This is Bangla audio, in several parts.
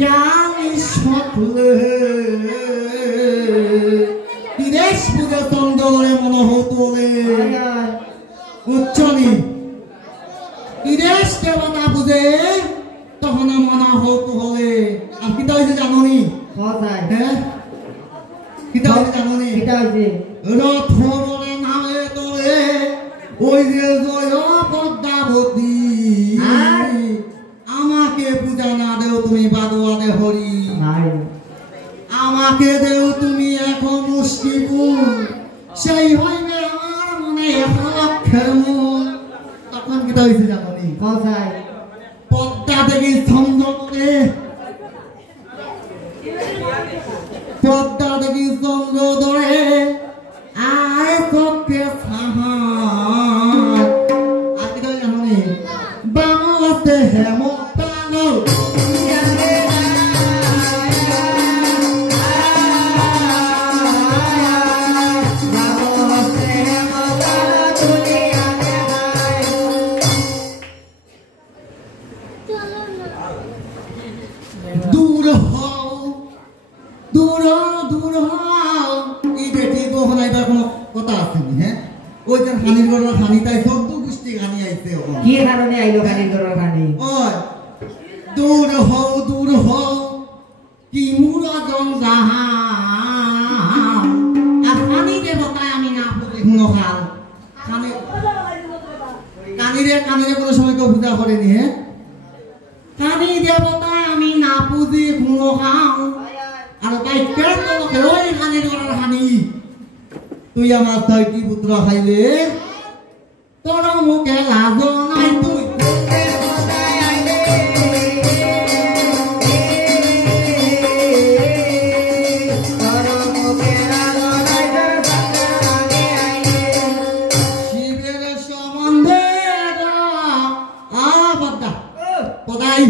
বিয়ানি সকলে তিরেশ পুজো তন্দলে মনোহতলে উচ্চনি তিরেশ দেবতা পুজে তখন মনোহত হলে আর কিতা হইছে জাননি হ্যাঁ কিতা হইছে জাননি কিতা হইছে রথ বলে নামে তোলে ওই যে জয় পদ্মাবতী আমাকে পূজা না দেও তুমি বাদোয়াদে হরি আমাকে দেও তুমি এখন মুষ্টিপুর সেই হইবে আমার মনে এক লক্ষের মন তখন কিতা হইছে জানি পদ্মা দেখি ছন্দ করে পদ্মা দেখি চন্দ্র ধরে আয় চক্রে সাহার আর কিতা জানি বাংলাতে হেমন্তানো দূর হও দূর দূর হও এই বেটি গহনাইবার কোনো কথা আছে নি হ্যাঁ ওই যে হানির গড়ার হানি তাই সদ্য গোষ্ঠী হানি আইছে কি কারণে আইলো হানির গড়ার হানি ওই দূর হও কি মুরাজন জাহান আর হানি দেবতায় আমি না বুঝি নখাল কানিরে কোনো সময় কেউ পূজা করেনি হ্যাঁ কানি দেবতায় আমি না পুজি কোনো খাও আর তাই কেন তোমাকে ওই হানির গড়ার হানি তুই আমার 6টি পুত্র খাইলে তোর মুখে লাজ নাই তুই শিবের সম্বন্ধে পদাই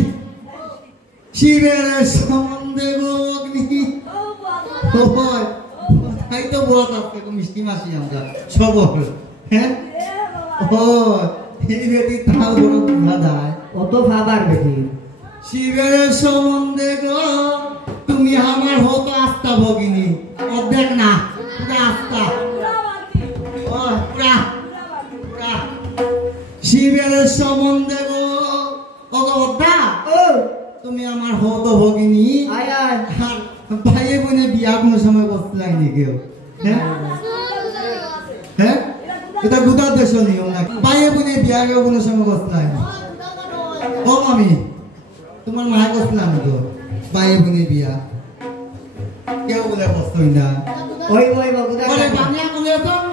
শিবের সম্বন্ধে গো অগ্নি তাই তো বলত আপনি মিষ্টি মাসি আমরা সবল হ্যাঁ ও এই বেটি তাও বড় বুঝা যায় অত ভাবার বেটি শিবের সম্বন্ধে গো তুমি আমার হতো আস্থা ভগিনী অর্ধেক না পুরা আস্থা পুরা শিবের সম্বন্ধে গো অগবদ্ধা তুমি আমার হতো ভগিনী ভাইয়ে বোনে বিয়া কোনো সময় করতে লাগনি কেউ হ্যাঁ এটা গুদার দেশ নিয়ম না ভাইয়ে বোনে বিয়া কেউ কোনো সময় করতে লাগনি ও মামি তোমার মায়ে করছিলাম তো ভাইয়ে বোনে বিয়া কেউ বলে কষ্ট না ওই বাবু বাংলা বলে তো